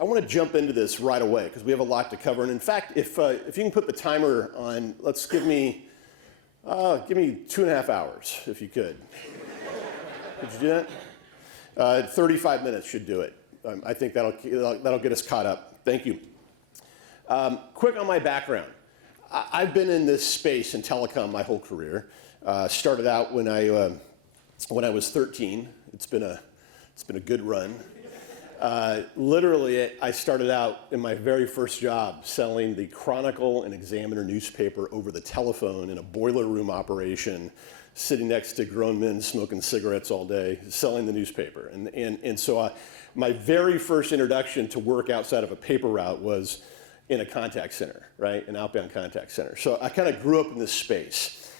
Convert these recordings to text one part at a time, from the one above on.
want to jump into this right away because we have a lot to cover. And in fact, if you can put the timer on, give me 2.5 hours if you could. Could you do that? 35 minutes should do it. I think that'll get us caught up. Thank you. Quick on my background. I've been in this space in telecom my whole career. Started out when I was 13. It's been a good run. Literally, I started out in my very first job selling the Chronicle and Examiner newspaper over the telephone in a boiler room operation, sitting next to grown men smoking cigarettes all day, selling the newspaper. And so my very first introduction to work outside of a paper route was in a contact center, right? An outbound contact center. So I kind of grew up in this space.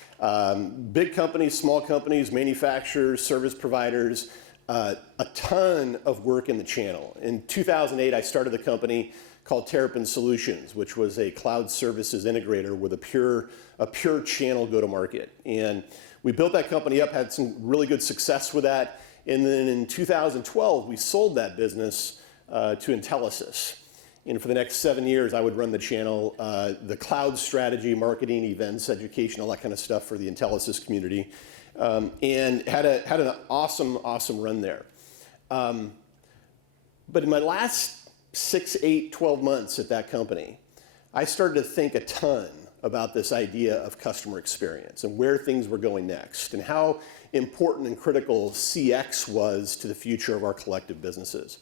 Big companies, small companies, manufacturers, service providers, a ton of work in the channel. In 2008, I started a company called Terrapin Solutions, which was a cloud services integrator with a pure channel go-to-market. And we built that company up, had some really good success with that. And then in 2012, we sold that business to Intelisys. And for the next 7 years, I would run the channel, the cloud strategy, marketing, events, education, all that kind of stuff for the Intelisys community. And had an awesome run there. But in my last 6, 8, 12 months at that company, I started to think a ton about this idea of customer experience and where things were going next and how important and critical CX was to the future of our collective businesses.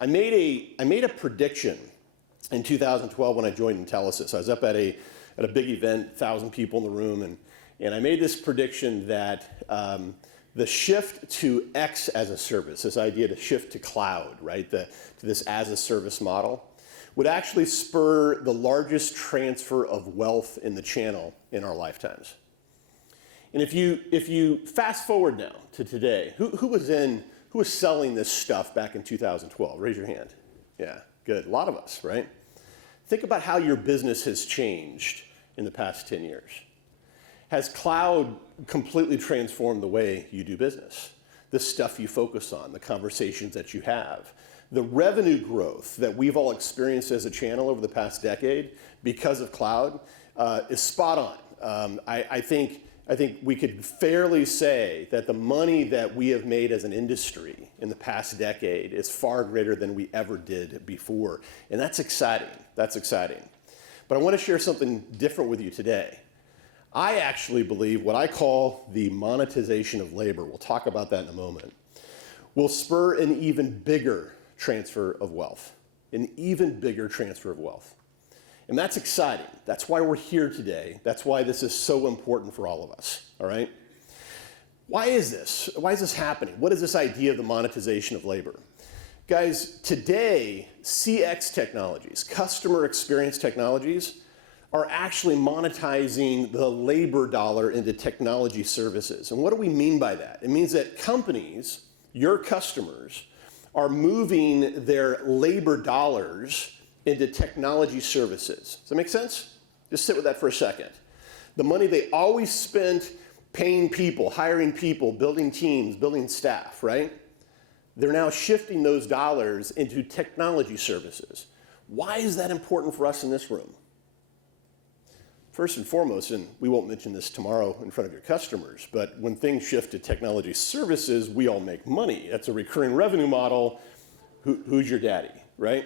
I made a prediction in 2012 when I joined Intelisys. I was up at a big event, 1,000 people in the room, and I made this prediction that the shift to X as a service, this idea to shift to cloud, right, to this as a service model, would actually spur the largest transfer of wealth in the channel in our lifetimes. And if you fast forward now to today, who was selling this stuff back in 2012? Raise your hand. Yeah, good. A lot of us, right? Think about how your business has changed in the past 10 years. Has cloud completely transformed the way you do business? The stuff you focus on, the conversations that you have, the revenue growth that we've all experienced as a channel over the past decade because of cloud is spot on. I think we could fairly say that the money that we have made as an industry in the past decade is far greater than we ever did before. And that's exciting. That's exciting. But I want to share something different with you today. I actually believe what I call the monetization of labor, we'll talk about that in a moment, will spur an even bigger transfer of wealth. An even bigger transfer of wealth. And that's exciting. That's why we're here today. That's why this is so important for all of us, all right? Why is this? Why is this happening? What is this idea of the monetization of labor? Guys, today, CX technologies, customer experience technologies, are actually monetizing the labor dollar into technology services. And what do we mean by that? It means that companies, your customers, are moving their labor dollars into technology services. Does that make sense? Just sit with that for a second. The money they always spent paying people, hiring people, building teams, building staff, right? They're now shifting those dollars into technology services. Why is that important for us in this room? First and foremost, and we won't mention this tomorrow in front of your customers, but when things shift to technology services, we all make money. That's a recurring revenue model. Who's your daddy, right?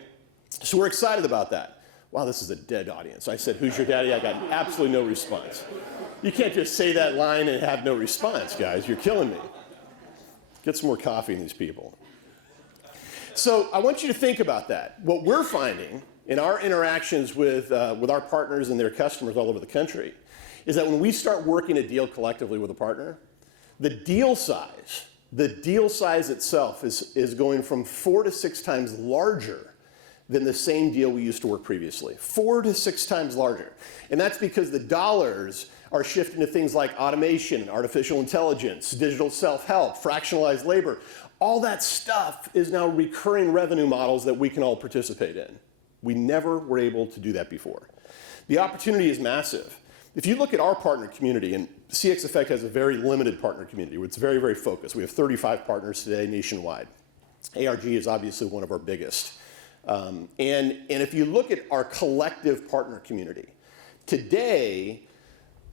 So we're excited about that. Wow, this is a dead audience. I said, who's your daddy? I got absolutely no response. You can't just say that line and have no response, guys. You're killing me. Get some more coffee in these people. So I want you to think about that. What we're finding in our interactions with our partners and their customers all over the country is that when we start working a deal collectively with a partner, the deal size itself is going from 4 to 6 times larger than the same deal we used to work previously. 4 to 6 times larger. And that's because the dollars are shifting to things like automation, artificial intelligence, digital self-help, fractionalized labor. All that stuff is now recurring revenue models that we can all participate in. We never were able to do that before. The opportunity is massive. If you look at our partner community, and CX Effect has a very limited partner community, it's very, very focused. We have 35 partners today nationwide. ARG is obviously one of our biggest. And if you look at our collective partner community, today,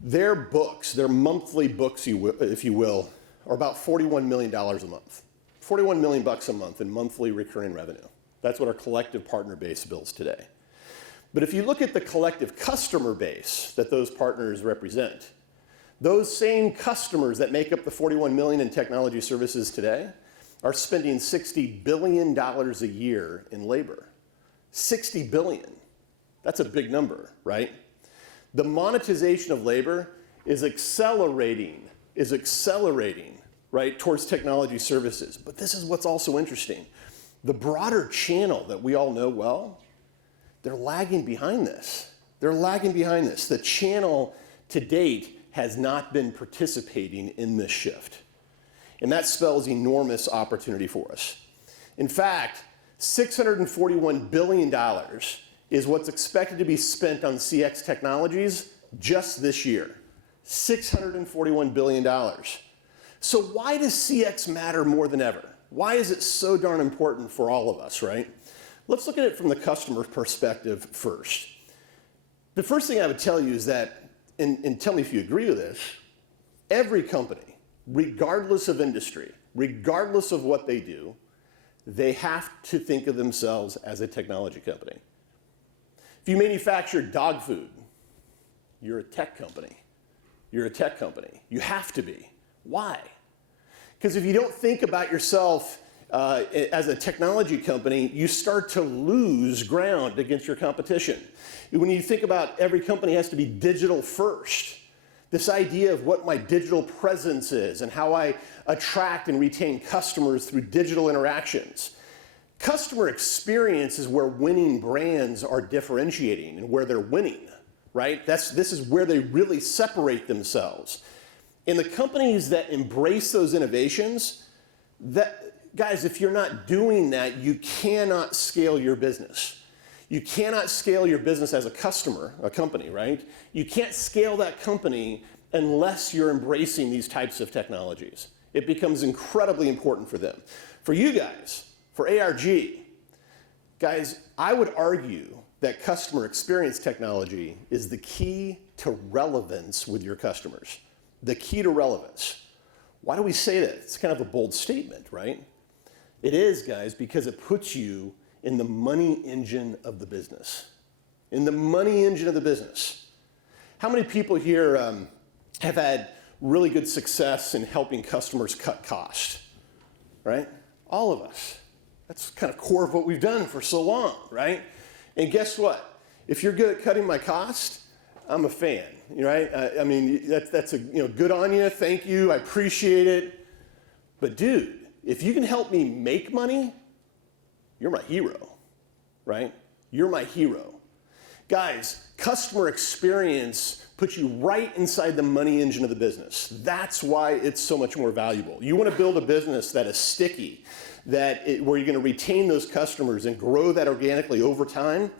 their books, their monthly books, if you will, are about $41 million a month. $41 million bucks a month in monthly recurring revenue. That's what our collective partner base bills today. But if you look at the collective customer base that those partners represent, those same customers that make up the 41 million in technology services today are spending $60 billion a year in labor. 60 billion. That's a big number, right? The monetization of labor is accelerating, right, towards technology services. But this is what's also interesting. The broader channel that we all know well, they're lagging behind this. They're lagging behind this. The channel to date has not been participating in this shift. And that spells enormous opportunity for us. In fact, $641 billion is what's expected to be spent on CX technologies just this year. $641 billion. So why does CX matter more than ever? Why is it so darn important for all of us, right? Let's look at it from the customer perspective first. The first thing I would tell you is that, and tell me if you agree with this, every company, regardless of industry, regardless of what they do, they have to think of themselves as a technology company. If you manufacture dog food, you're a tech company. You're a tech company. You have to be. Why? Because if you don't think about yourself as a technology company, you start to lose ground against your competition. When you think about every company has to be digital first, this idea of what my digital presence is and how I attract and retain customers through digital interactions. Customer experience is where winning brands are differentiating and where they're winning, right? This is where they really separate themselves. And the companies that embrace those innovations, guys, if you're not doing that, you cannot scale your business. You cannot scale your business as a customer, a company, right? You can't scale that company unless you're embracing these types of technologies. It becomes incredibly important for them. For you guys, for ARG, guys, I would argue that customer experience technology is the key to relevance with your customers. The key to relevance. Why do we say that? It's kind of a bold statement, right? It is, guys, because it puts you in the money engine of the business. In the money engine of the business. How many people here have had really good success in helping customers cut cost? Right? All of us. That's kind of core of what we've done for so long, right? And guess what? If you're good at cutting my cost, I'm a fan, right? I mean, that's a good on you. Thank you. I appreciate it. But dude, if you can help me make money, you're my hero, right? You're my hero. Guys, customer experience puts you right inside the money engine of the business. That's why it's so much more valuable. You want to build a business that is sticky, where you're going to retain those customers and grow that organically over time.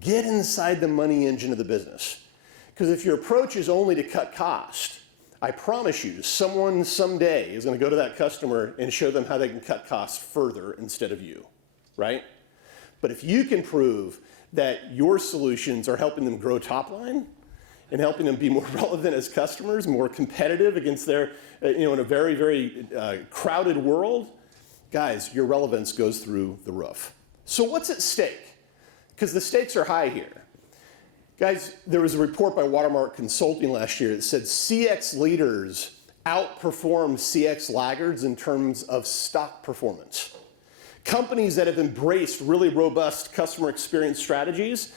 Get inside the money engine of the business. Because if your approach is only to cut cost, I promise you, someone someday is going to go to that customer and show them how they can cut costs further instead of you, right? But if you can prove that your solutions are helping them grow top line and helping them be more relevant as customers, more competitive against their, in a very, very crowded world, guys, your relevance goes through the roof. So what's at stake? Because the stakes are high here. Guys, there was a report by Watermark Consulting last year that said CX leaders outperform CX laggards in terms of stock performance. Companies that have embraced really robust customer experience strategies,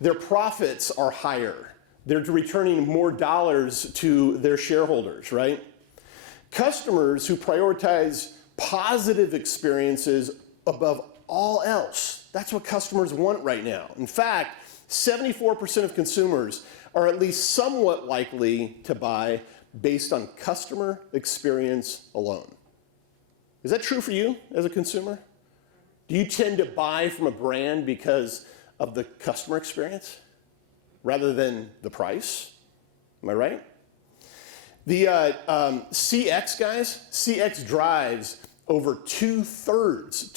their profits are higher. They're returning more dollars to their shareholders, right? Customers who prioritize positive experiences above all else, that's what customers want right now. In fact, 74% of consumers are at least somewhat likely to buy based on customer experience alone. Is that true for you as a consumer? Do you tend to buy from a brand because of the customer experience rather than the price? Am I right? The CX, guys, CX drives over two-thirds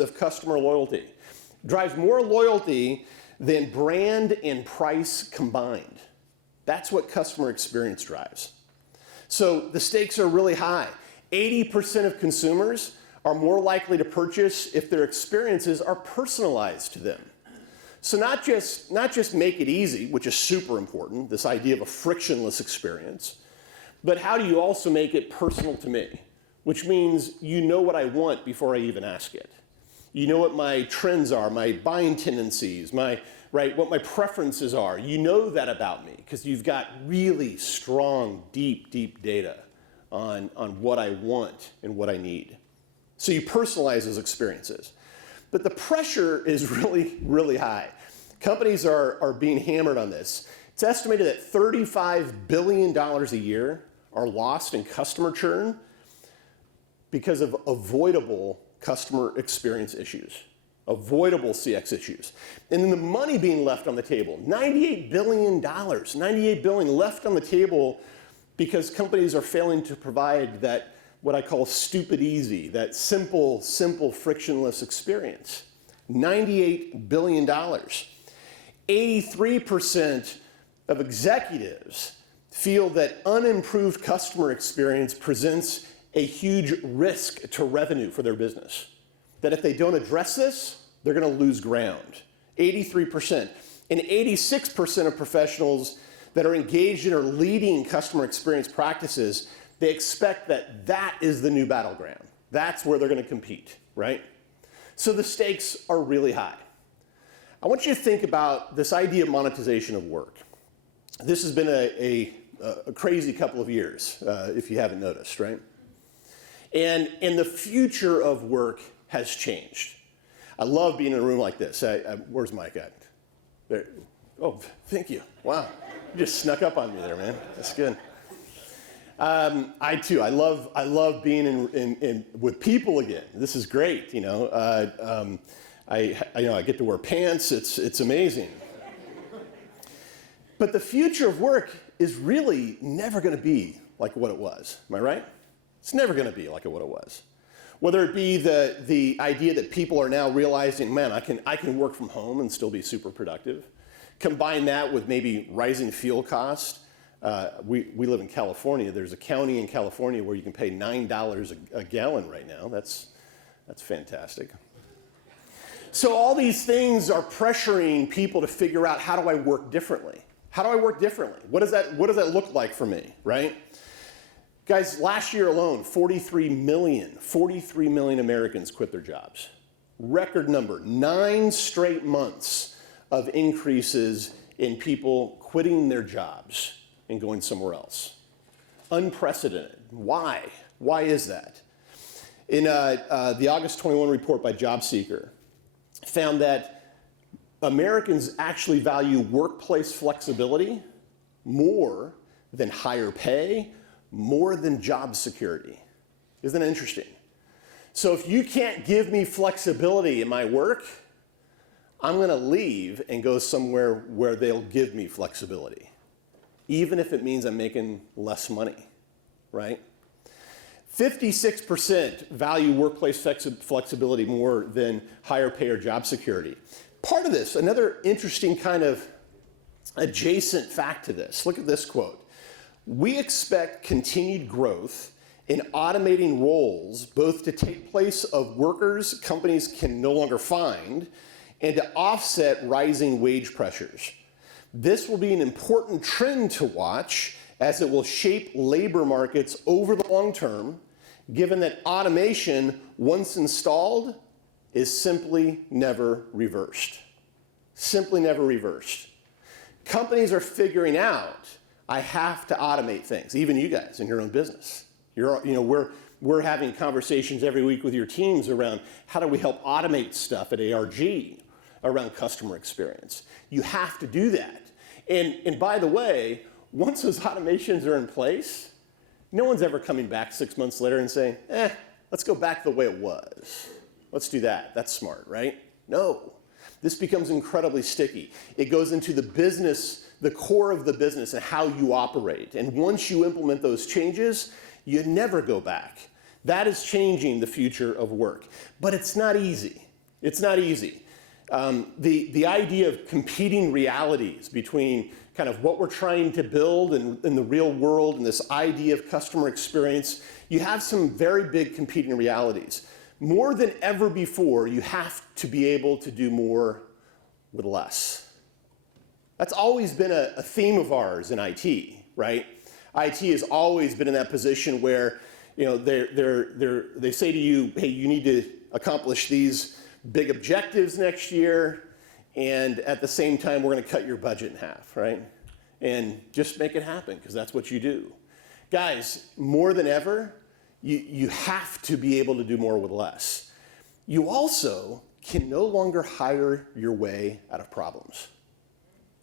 of customer loyalty. drives more loyalty than brand and price combined. That's what customer experience drives. So the stakes are really high. 80% of consumers are more likely to purchase if their experiences are personalized to them. So not just make it easy, which is super important, this idea of a frictionless experience, but how do you also make it personal to me? Which means you know what I want before I even ask it. You know what my trends are, my buying tendencies, what my preferences are. You know that about me because you've got really strong, deep data on what I want and what I need. So you personalize those experiences. But the pressure is really, really high. Companies are being hammered on this. It's estimated that $35 billion a year are lost in customer churn because of avoidable customer experience issues, avoidable CX issues. And then the money being left on the table, $98 billion left on the table because companies are failing to provide that, what I call stupid easy, that simple, frictionless experience. $98 billion. 83% of executives feel that unimproved customer experience presents a huge risk to revenue for their business. That if they don't address this, they're going to lose ground. 83%. And 86% of professionals that are engaged in or leading customer experience practices, they expect that that is the new battleground. That's where they're going to compete, right? So the stakes are really high. I want you to think about this idea of monetization of work. This has been a crazy couple of years, if you haven't noticed, right? And the future of work has changed. I love being in a room like this. Where's Mike at? There. Oh, thank you. Wow. You just snuck up on me there, man. That's good. I too. I love being in with people again. This is great. You know, I get to wear pants. It's amazing. But the future of work is really never going to be like what it was. Am I right? It's never going to be like what it was. Whether it be the idea that people are now realizing, man, I can work from home and still be super productive. Combine that with maybe rising fuel costs. We live in California. There's a county in California where you can pay $9 a gallon right now. That's fantastic. So all these things are pressuring people to figure out, how do I work differently? How do I work differently? What does that look like for me, right? Guys, last year alone, 43 million Americans quit their jobs. Record number, 9 straight months of increases in people quitting their jobs and going somewhere else. Unprecedented. Why? Why is that? In the August 21 report by JobSeeker, found that Americans actually value workplace flexibility more than higher pay, more than job security. Isn't that interesting? So if you can't give me flexibility in my work, I'm going to leave and go somewhere where they'll give me flexibility, even if it means I'm making less money, right? 56% value workplace flexibility more than higher pay or job security. Part of this, another interesting kind of adjacent fact to this, look at this quote. We expect continued growth in automating roles, both to take place of workers companies can no longer find and to offset rising wage pressures. This will be an important trend to watch as it will shape labor markets over the long term, given that automation, once installed, is simply never reversed. Simply never reversed. Companies are figuring out, I have to automate things, even you guys in your own business. We're having conversations every week with your teams around how do we help automate stuff at ARG around customer experience. You have to do that. And by the way, once those automations are in place, no one's ever coming back 6 months later and saying, let's go back the way it was. Let's do that. That's smart, right? No. This becomes incredibly sticky. It goes into the business, the core of the business and how you operate. And once you implement those changes, you never go back. That is changing the future of work. But it's not easy. It's not easy. The idea of competing realities between kind of what we're trying to build in the real world and this idea of customer experience, you have some very big competing realities. More than ever before, you have to be able to do more with less. That's always been a theme of ours in IT, right? IT has always been in that position where, you know, they say to you, hey, you need to accomplish these big objectives next year, and at the same time, we're going to cut your budget in half, right? And just make it happen, because that's what you do. Guys, more than ever, you have to be able to do more with less. You also can no longer hire your way out of problems.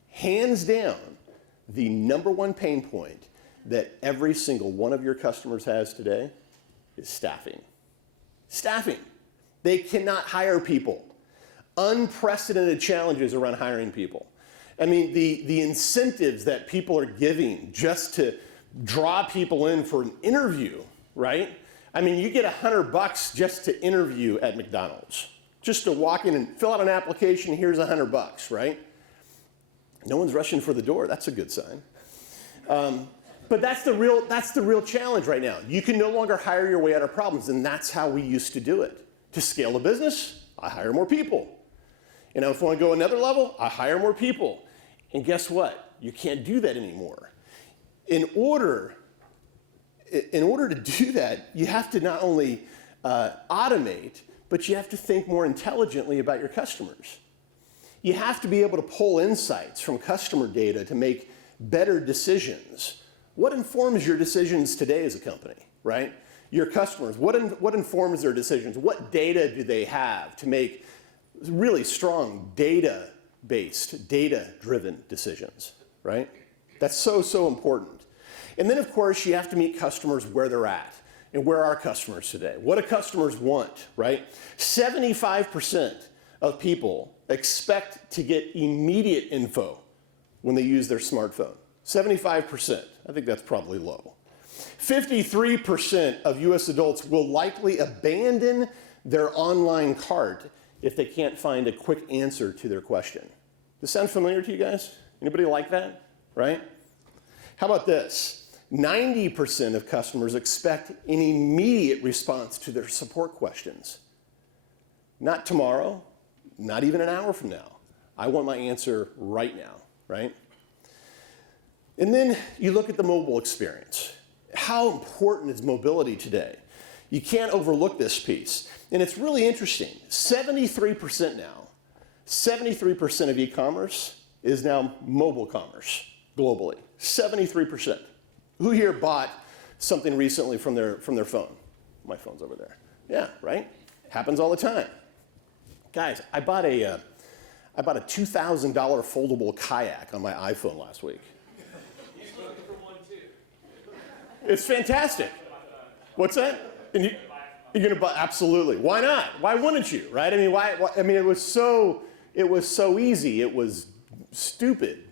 Hands down, the #1 pain point that every single one of your customers has today is staffing. Staffing. They cannot hire people. Unprecedented challenges around hiring people. I mean, the incentives that people are giving just to draw people in for an interview, right? I mean, you get $100 just to interview at McDonald's. Just to walk in and fill out an application, here's $100, right? No one's rushing for the door. That's a good sign. But that's the real challenge right now. You can no longer hire your way out of problems, and that's how we used to do it. To scale a business, I hire more people. You know, if I want to go another level, I hire more people. And guess what? You can't do that anymore. In order to do that, you have to not only automate, but you have to think more intelligently about your customers. You have to be able to pull insights from customer data to make better decisions. What informs your decisions today as a company, right? Your customers, what informs their decisions? What data do they have to make really strong data-based, data-driven decisions, right? That's so important. And then, of course, you have to meet customers where they're at. And where are customers today? What do customers want, right? 75% of people expect to get immediate info when they use their smartphone. 75%. I think that's probably low. 53% of US adults will likely abandon their online cart if they can't find a quick answer to their question. Does this sound familiar to you guys? Anybody like that, right? How about this? 90% of customers expect an immediate response to their support questions. Not tomorrow, not even an hour from now. I want my answer right now, right? And then you look at the mobile experience. How important is mobility today? You can't overlook this piece. And it's really interesting. 73% now, 73% of e-commerce is now mobile commerce globally. 73%. Who here bought something recently from their phone? My phone's over there. Yeah, right? Happens all the time. Guys, I bought a $2,000 foldable kayak on my iPhone last week. He's looking for one too. It's fantastic. What's that? And you're gonna buy? Absolutely. Why not? Why wouldn't you? Right? I mean, why? I mean, it was so easy. It was stupid.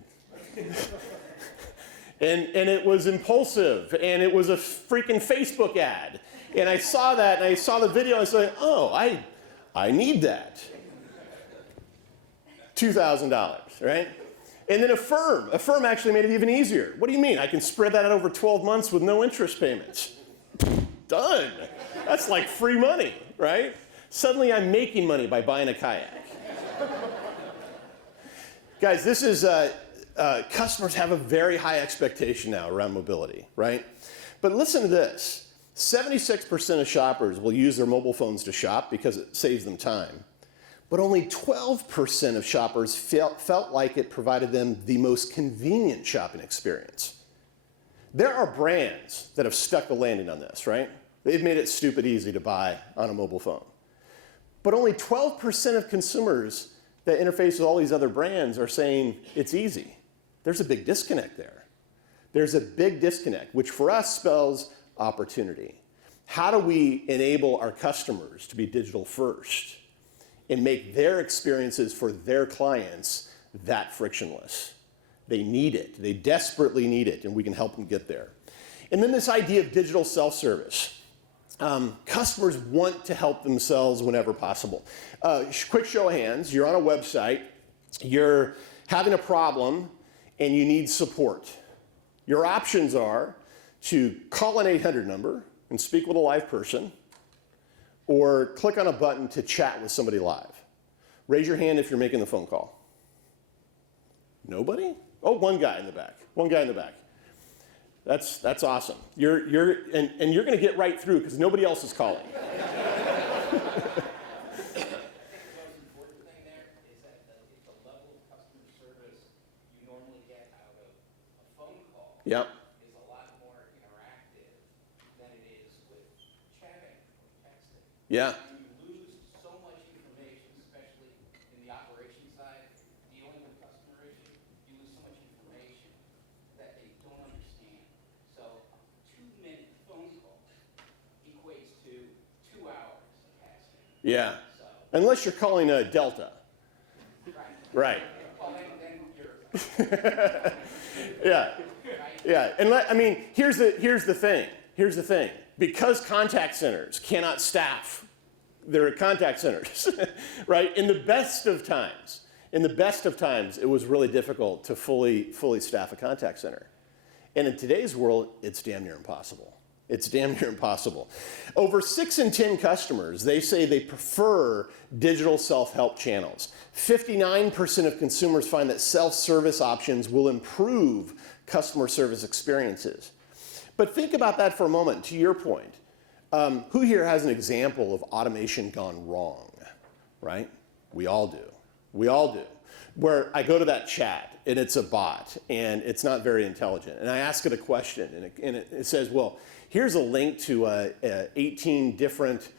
And it was impulsive, and it was a freaking Facebook ad. And I saw that, and I saw the video, and I said, oh, I need that. $2,000, right? And then Affirm actually made it even easier. What do you mean? I can spread that out over 12 months with no interest payments. Done. That's like free money, right? Suddenly I'm making money by buying a kayak. Guys, this is... customers have a very high expectation now around mobility, right? But listen to this. 76% of shoppers will use their mobile phones to shop because it saves them time. But only 12% of shoppers felt like it provided them the most convenient shopping experience. There are brands that have stuck the landing on this, right? They've made it stupid easy to buy on a mobile phone. But only 12% of consumers that interface with all these other brands are saying it's easy. There's a big disconnect there. There's a big disconnect, which for us spells opportunity. How do we enable our customers to be digital first and make their experiences for their clients that frictionless? They need it. They desperately need it, and we can help them get there. And then this idea of digital self-service. Customers want to help themselves whenever possible. Quick show of hands, you're on a website, you're having a problem, and you need support. Your options are to call an 800 number and speak with a live person, or click on a button to chat with somebody live. Raise your hand if you're making the phone call. Nobody? Oh, one guy in the back. One guy in the back. That's awesome. You're going to get right through because nobody else is calling. The most important thing there is that the level of customer service you normally get out of a phone call Yep. is a lot more interactive than it is with chatting or texting. Yeah. You lose so much information, especially in the operation side, dealing with customer issues. You lose so much information that they don't understand. So a 2-minute phone call equates to 2 hours of passing. Yeah. So, Unless you're calling a Delta. Right. well, then you're Yeah. Yeah. And here's the thing. Here's the thing. Because contact centers cannot staff their contact centers, right? In the best of times, it was really difficult to fully staff a contact center. And in today's world, it's damn near impossible. It's damn near impossible. Over 6 in 10 customers, they say they prefer digital self-help channels. 59% of consumers find that self-service options will improve customer service experiences. But think about that for a moment, to your point. Who here has an example of automation gone wrong, right? We all do. We all do. Where I go to that chat, and it's a bot, and it's not very intelligent. And I ask it a question, and it says, well, here's a link to 18 different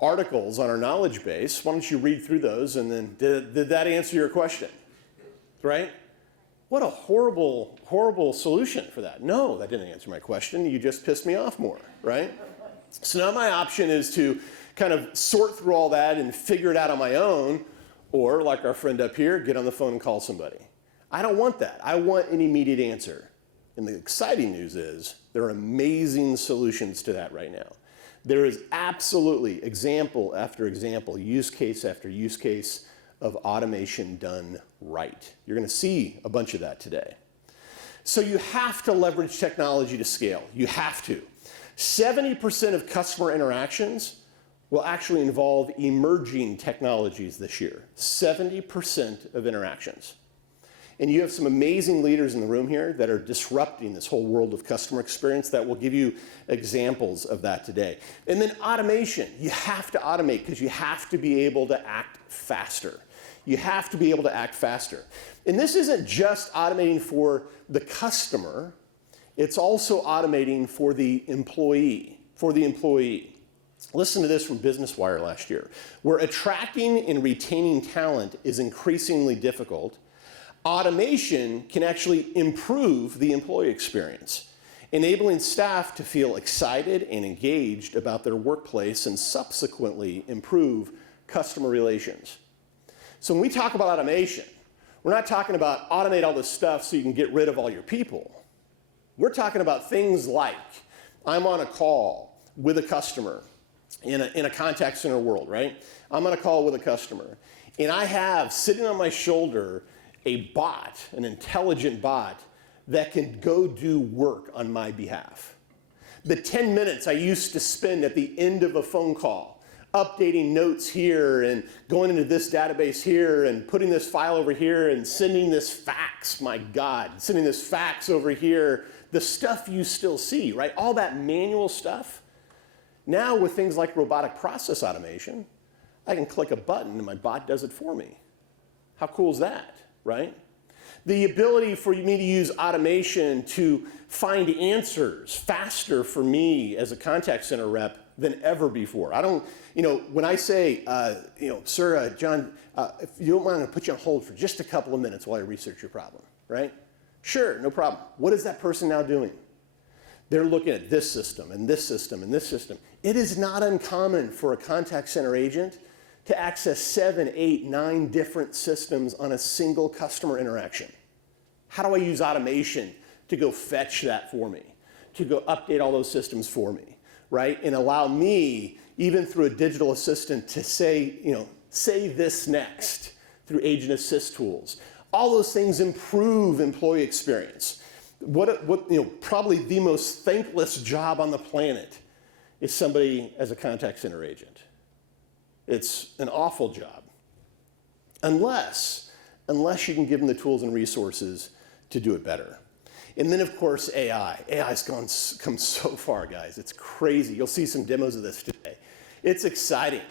articles on our knowledge base. Why don't you read through those, and then did that answer your question, right? What a horrible, horrible solution for that. No, that didn't answer my question. You just pissed me off more, right? So now my option is to kind of sort through all that and figure it out on my own, or like our friend up here, get on the phone and call somebody. I don't want that. I want an immediate answer. And the exciting news is there are amazing solutions to that right now. There is absolutely example after example, use case after use case of automation done right. You're going to see a bunch of that today. So you have to leverage technology to scale. You have to. 70% of customer interactions will actually involve emerging technologies this year. 70% of interactions. And you have some amazing leaders in the room here that are disrupting this whole world of customer experience that will give you examples of that today. And then automation. You have to automate because you have to be able to act faster. You have to be able to act faster. And this isn't just automating for the customer, it's also automating for the employee. Listen to this from Business Wire last year. Where attracting and retaining talent is increasingly difficult, automation can actually improve the employee experience, enabling staff to feel excited and engaged about their workplace and subsequently improve customer relations. So when we talk about automation, we're not talking about automate all this stuff so you can get rid of all your people. We're talking about things like I'm on a call with a customer in a contact center world, right? I'm on a call with a customer, and I have sitting on my shoulder a bot, an intelligent bot, that can go do work on my behalf. The 10 minutes I used to spend at the end of a phone call, updating notes here and going into this database here and putting this file over here and sending this fax, my God, sending this fax over here, the stuff you still see, right? All that manual stuff. Now with things like robotic process automation, I can click a button and my bot does it for me. How cool is that, right? The ability for me to use automation to find answers faster for me as a contact center rep than ever before. I don't, when I say, sir, John, if you don't mind, I'm going to put you on hold for just a couple of minutes while I research your problem, right? Sure, no problem. What is that person now doing? They're looking at this system and this system and this system. It is not uncommon for a contact center agent to access 7, 8, 9 different systems on a single customer interaction. How do I use automation to go fetch that for me, to go update all those systems for me? right? And allow me, even through a digital assistant, to say, say this next through agent assist tools. All those things improve employee experience. Probably the most thankless job on the planet is somebody as a contact center agent. It's an awful job. Unless you can give them the tools and resources to do it better. And then, of course, AI. AI's come so far, guys. It's crazy. You'll see some demos of this today. It's exciting.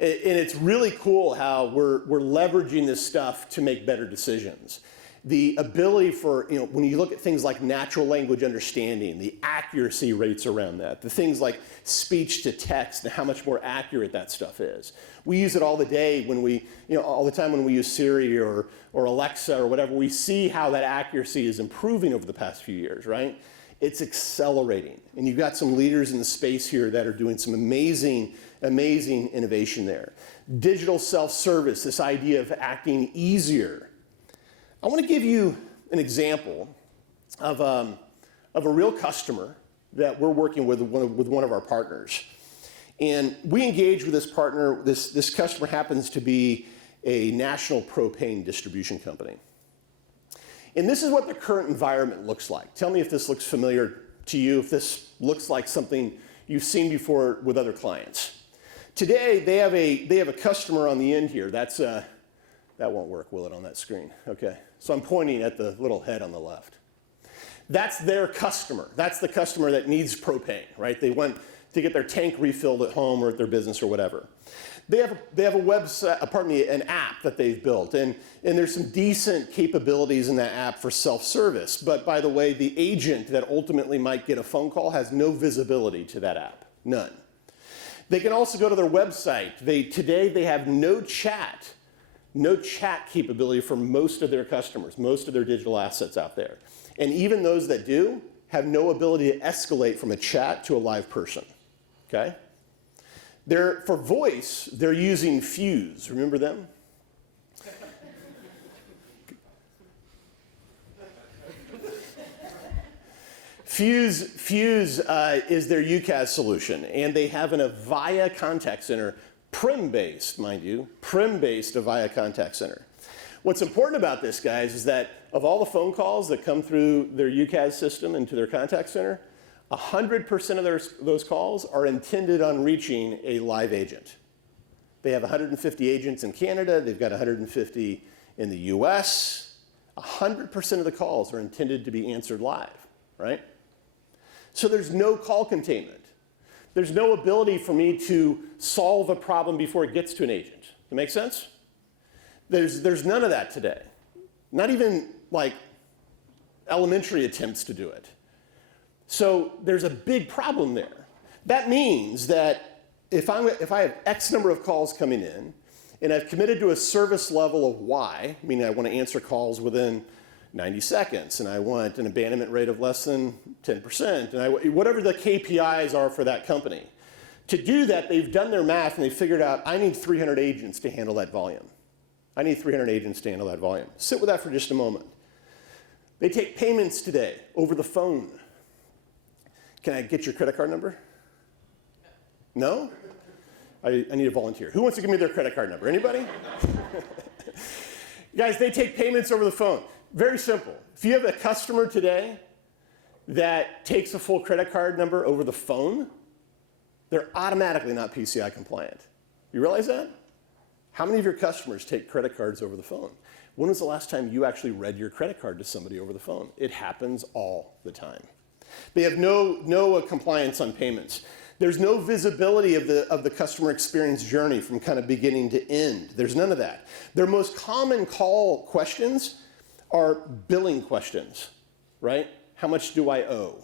And it's really cool how we're leveraging this stuff to make better decisions. The ability for, when you look at things like natural language understanding, the accuracy rates around that, the things like speech to text and how much more accurate that stuff is. We use it all the day when all the time when we use Siri or Alexa or whatever, we see how that accuracy is improving over the past few years, right? It's accelerating. And you've got some leaders in the space here that are doing some amazing innovation there. Digital self-service, this idea of acting easier. I want to give you an example of a real customer that we're working with one of our partners. And we engage with this partner. This customer happens to be a national propane distribution company. And this is what the current environment looks like. Tell me if this looks familiar to you, if this looks like something you've seen before with other clients. Today, they have a customer on the end here. That won't work, will it, on that screen? Okay, so I'm pointing at the little head on the left. That's their customer. That's the customer that needs propane, right? They want to get their tank refilled at home or at their business or whatever. They have a website, an app that they've built, and there's some decent capabilities in that app for self-service. But by the way, the agent that ultimately might get a phone call has no visibility to that app, none. They can also go to their website. Today they have no chat capability for most of their customers, most of their digital assets out there. And even those that do have no ability to escalate from a chat to a live person, okay? For voice, they're using Fuse. Remember them? Fuse is their UCaaS solution, and they have an Avaya contact center, Prim-based, mind you, Prim-based Avaya contact center. What's important about this, guys, is that of all the phone calls that come through their UCaaS system into their contact center, 100% of those calls are intended on reaching a live agent. They have 150 agents in Canada. They've got 150 in the US. 100% of the calls are intended to be answered live, right? So there's no call containment. There's no ability for me to solve a problem before it gets to an agent. Does that make sense? There's none of that today. Not even like elementary attempts to do it. So there's a big problem there. That means that if I have X number of calls coming in, and I've committed to a service level of Y, meaning I want to answer calls within 90 seconds, and I want an abandonment rate of less than 10%, and whatever the KPIs are for that company. To do that, they've done their math, and they've figured out, I need 300 agents to handle that volume. I need 300 agents to handle that volume. Sit with that for just a moment. They take payments today over the phone. Can I get your credit card number? No? I need a volunteer. Who wants to give me their credit card number? Anybody? Guys, they take payments over the phone. Very simple. If you have a customer today that takes a full credit card number over the phone, they're automatically not PCI compliant. You realize that? How many of your customers take credit cards over the phone? When was the last time you actually read your credit card to somebody over the phone? It happens all the time. They have no compliance on payments. There's no visibility of the customer experience journey from kind of beginning to end. There's none of that. Their most common call questions are billing questions, right? How much do I owe?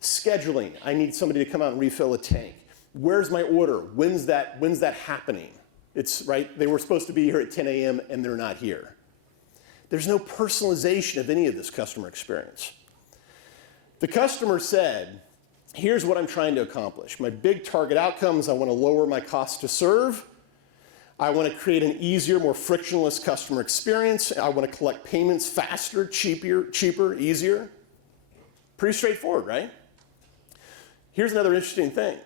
Scheduling. I need somebody to come out and refill a tank. Where's my order? When's that happening? It's right. They were supposed to be here at 10 a.m. and they're not here. There's no personalization of any of this customer experience. The customer said, here's what I'm trying to accomplish. My big target outcomes, I want to lower my cost to serve. I want to create an easier, more frictionless customer experience. I want to collect payments faster, cheaper, easier. Pretty straightforward, right? Here's another interesting thing.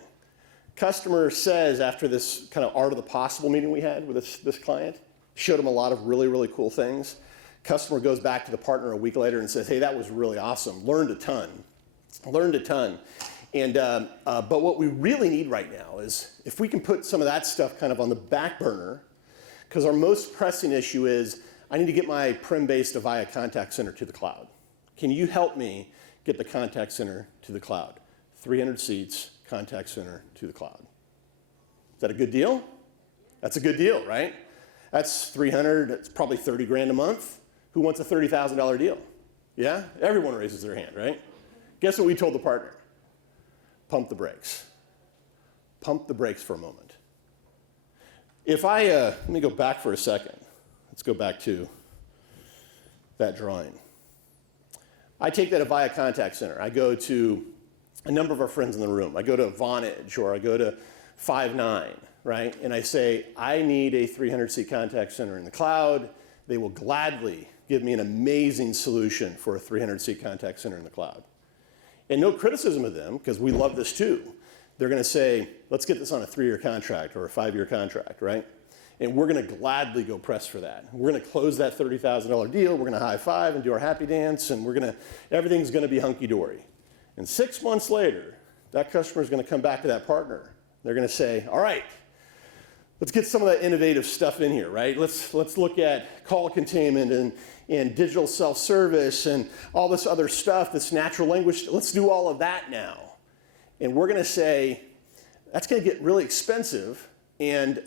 Customer says after this kind of art of the possible meeting we had with this client, showed him a lot of really, really cool things. Customer goes back to the partner a week later and says, hey, that was really awesome. Learned a ton. And, but what we really need right now is if we can put some of that stuff kind of on the back burner, because our most pressing issue is I need to get my Prim-based Avaya contact center to the cloud. Can you help me get the contact center to the cloud? 300 seats, contact center to the cloud. Is that a good deal? That's a good deal, right? That's 300, that's probably 30 grand a month. Who wants a $30,000 deal? Yeah? Everyone raises their hand, right? Guess what we told the partner? Pump the brakes. Pump the brakes for a moment. If I, let me go back for a second. Let's go back to that drawing. I take that Avaya contact center. I go to a number of our friends in the room. I go to Vonage or I go to Five9, right? And I say, I need a 300-seat contact center in the cloud. They will gladly give me an amazing solution for a 300-seat contact center in the cloud. And no criticism of them, because we love this too. They're going to say, let's get this on a 3-year contract or a 5-year contract, right? And we're going to gladly go press for that. We're going to close that $30,000 deal. We're going to high five and do our happy dance, and everything's going to be hunky-dory. And 6 months later, that customer is going to come back to that partner. They're going to say, all right, let's get some of that innovative stuff in here, right? Let's look at call containment and digital self-service and all this other stuff, this natural language. Let's do all of that now. And we're going to say, that's going to get really expensive, and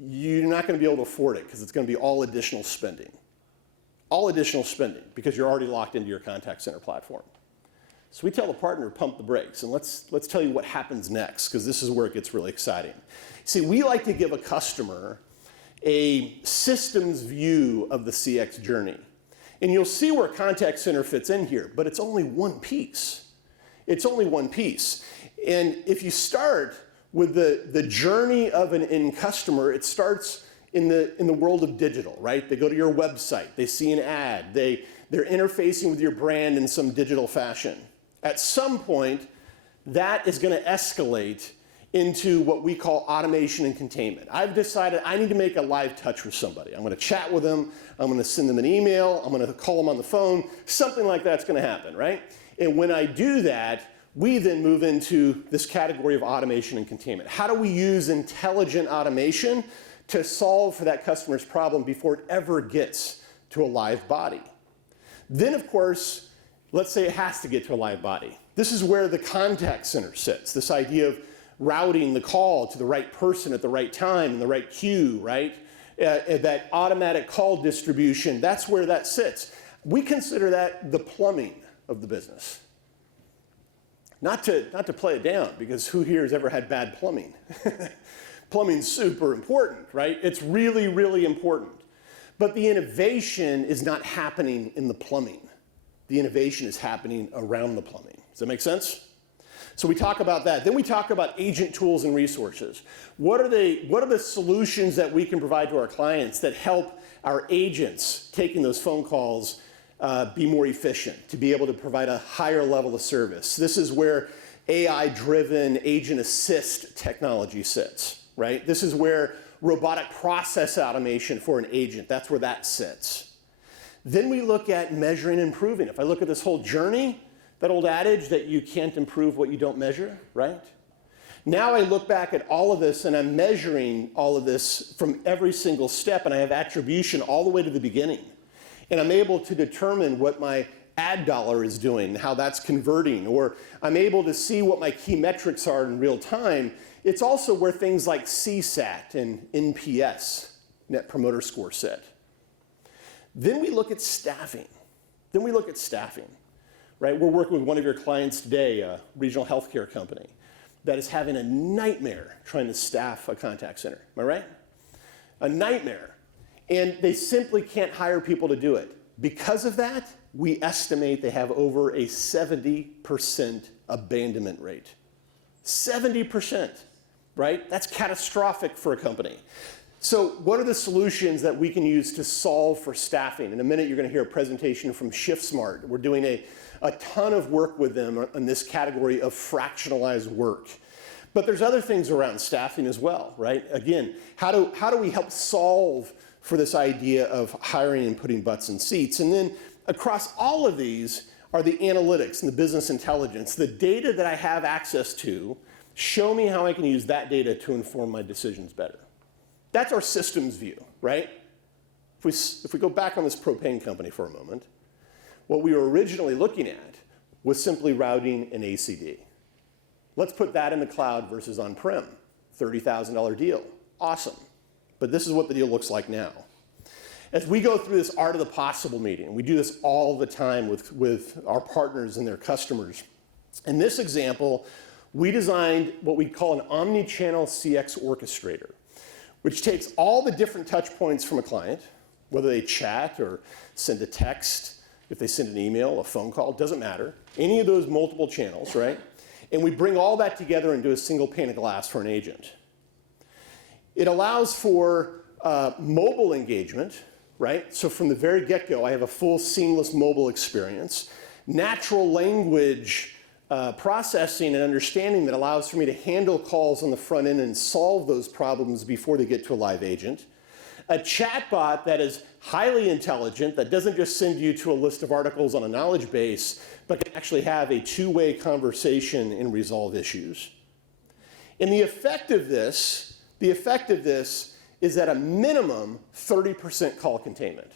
you're not going to be able to afford it because it's going to be all additional spending. All additional spending because you're already locked into your contact center platform. So we tell the partner, pump the brakes, and let's tell you what happens next, because this is where it gets really exciting. See, we like to give a customer a systems view of the CX journey. And you'll see where contact center fits in here, but it's only one piece. It's only one piece. And if you start with the journey of an end customer, it starts in the world of digital, right? They go to your website, they see an ad, they're interfacing with your brand in some digital fashion. At some point, that is going to escalate into what we call automation and containment. I've decided I need to make a live touch with somebody. I'm going to chat with them, I'm going to send them an email, I'm going to call them on the phone, something like that's going to happen, right? And when I do that, we then move into this category of automation and containment. How do we use intelligent automation to solve for that customer's problem before it ever gets to a live body? Then, of course, let's say it has to get to a live body. This is where the contact center sits, this idea of routing the call to the right person at the right time in the right queue, right? That automatic call distribution, that's where that sits. We consider that the plumbing of the business. Not to play it down, because who here has ever had bad plumbing? Plumbing's super important, right? It's really, really important. But the innovation is not happening in the plumbing. The innovation is happening around the plumbing. Does that make sense? So we talk about that. Then we talk about agent tools and resources. What are the solutions that we can provide to our clients that help our agents taking those phone calls be more efficient, to be able to provide a higher level of service? This is where AI-driven agent assist technology sits, right? This is where robotic process automation for an agent, that's where that sits. Then we look at measuring and improving. If I look at this whole journey, that old adage that you can't improve what you don't measure, right? Now I look back at all of this and I'm measuring all of this from every single step, and I have attribution all the way to the beginning. And I'm able to determine what my ad dollar is doing, how that's converting, or I'm able to see what my key metrics are in real time. It's also where things like CSAT and NPS, Net Promoter Score, sit. Then we look at staffing. Right? We're working with one of your clients today, a regional healthcare company, that is having a nightmare trying to staff a contact center. Am I right? A nightmare. And they simply can't hire people to do it. Because of that, we estimate they have over a 70% abandonment rate. 70%, right? That's catastrophic for a company. So what are the solutions that we can use to solve for staffing? In a minute, you're going to hear a presentation from ShiftSmart. We're doing a ton of work with them in this category of fractionalized work. But there's other things around staffing as well, right? Again, how do we help solve for this idea of hiring and putting butts in seats? And then across all of these are the analytics and the business intelligence, the data that I have access to. Show me how I can use that data to inform my decisions better. That's our systems view, right? If we go back on this propane company for a moment, what we were originally looking at was simply routing an ACD. Let's put that in the cloud versus on-prem. $30,000 deal. Awesome. But this is what the deal looks like now. As we go through this art of the possible meeting, we do this all the time with our partners and their customers. In this example, we designed what we call an omni-channel CX orchestrator, which takes all the different touch points from a client, whether they chat or send a text, if they send an email, a phone call, doesn't matter. Any of those multiple channels, right? And we bring all that together into a single pane of glass for an agent. It allows for mobile engagement, right? So from the very get-go, I have a full seamless mobile experience. Natural language processing and understanding that allows for me to handle calls on the front end and solve those problems before they get to a live agent. A chatbot that is highly intelligent, that doesn't just send you to a list of articles on a knowledge base, but can actually have a two-way conversation and resolve issues. And the effect of this is at a minimum 30% call containment.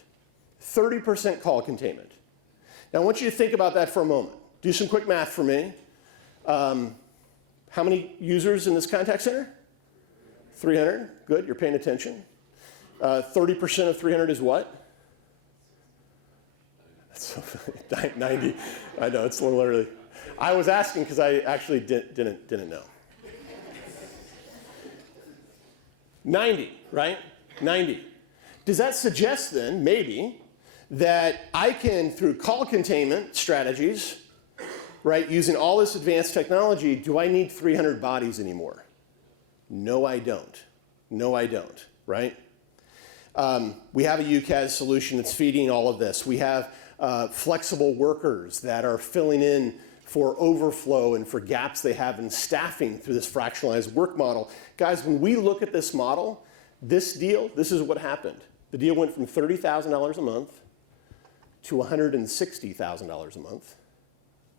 30% call containment. Now I want you to think about that for a moment. Do some quick math for me. How many users in this contact center? 300. Good, you're paying attention. 30% of 300 is what? That's so funny. 90. I know, it's a little early. I was asking because I actually didn't know. 90, right? 90. Does that suggest then, maybe, that I can, through call containment strategies, right, using all this advanced technology, do I need 300 bodies anymore? No, I don't. No, I don't, right? We have a UCaaS solution that's feeding all of this. We have flexible workers that are filling in for overflow and for gaps they have in staffing through this fractionalized work model. Guys, when we look at this model, this deal, this is what happened. The deal went from $30,000 a month to $160,000 a month,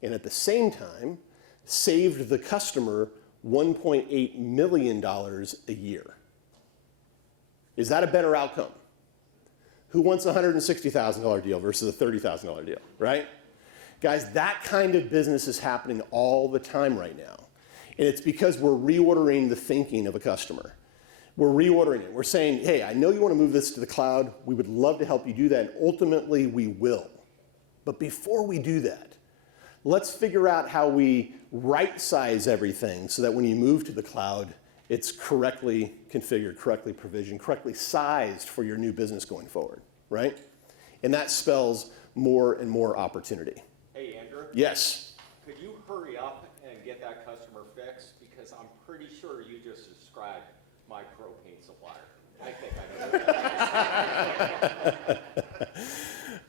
and at the same time, saved the customer $1.8 million a year. Is that a better outcome? Who wants a $160,000 deal versus a $30,000 deal, right? Guys, that kind of business is happening all the time right now. And it's because we're reordering the thinking of a customer. We're reordering it. We're saying, hey, I know you want to move this to the cloud. We would love to help you do that. And ultimately, we will. But before we do that, let's figure out how we right-size everything so that when you move to the cloud, it's correctly configured, correctly provisioned, correctly sized for your new business going forward, right? And that spells more and more opportunity. Hey, Andrew? Yes? Could you hurry up and get that customer fixed? Because I'm pretty sure you just described my propane supplier. I think I know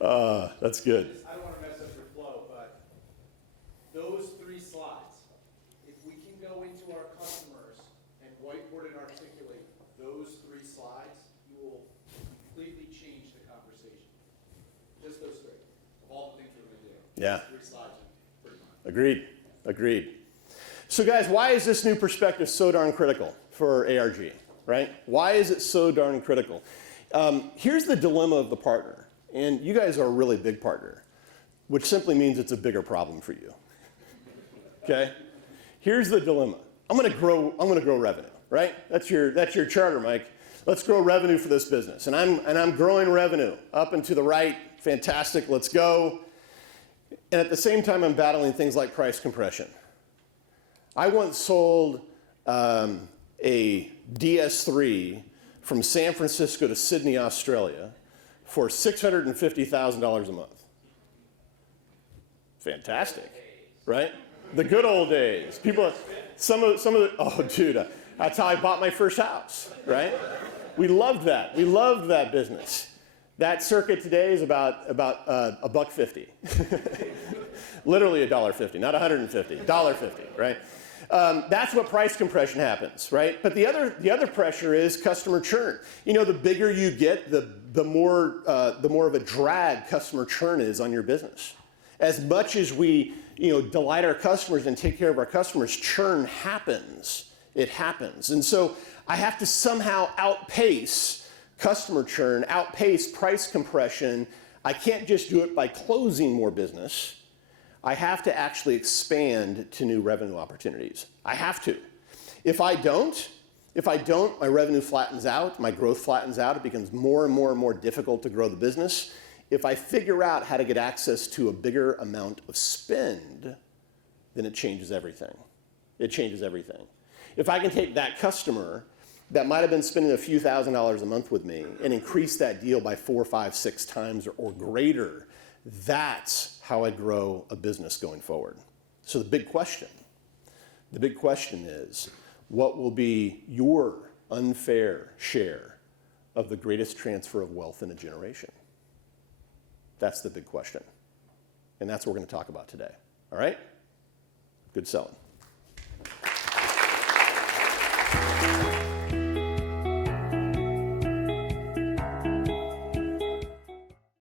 that. That's good. I don't want to mess up your flow, but those 3 slides, if we can go into our customers and whiteboard and articulate those 3 slides, you will completely change the conversation. Just those 3, of all the things we're going to do. Yeah. 3 slides, pretty much. Agreed. Agreed. So guys, why is this new perspective so darn critical for ARG, right? Why is it so darn critical? Here's the dilemma of the partner. And you guys are a really big partner, which simply means it's a bigger problem for you. Okay? Here's the dilemma. I'm going to grow revenue, right? That's your charter, Mike. Let's grow revenue for this business. And I'm growing revenue up and to the right. Fantastic. Let's go. And at the same time, I'm battling things like price compression. I once sold a DS3 from San Francisco to Sydney, Australia, for $650,000 a month. Fantastic, right? The good old days. People, some of the, oh, dude, that's how I bought my first house, right? We loved that. We loved that business. That circuit today is about $1.50. Literally $1.50, not $150, $1.50, right? That's what price compression happens, right? But the other pressure is customer churn. You know, the bigger you get, the more of a drag customer churn is on your business. As much as we, delight our customers and take care of our customers, churn happens. It happens. And so I have to somehow outpace customer churn, outpace price compression. I can't just do it by closing more business. I have to actually expand to new revenue opportunities. I have to. If I don't, my revenue flattens out, my growth flattens out, it becomes more and more and more difficult to grow the business. If I figure out how to get access to a bigger amount of spend, then it changes everything. It changes everything. If I can take that customer that might have been spending a few $1,000s a month with me and increase that deal by 4, 5, 6 times or greater, that's how I grow a business going forward. So the big question is, what will be your unfair share of the greatest transfer of wealth in a generation? That's the big question. And that's what we're going to talk about today. All right? Good selling.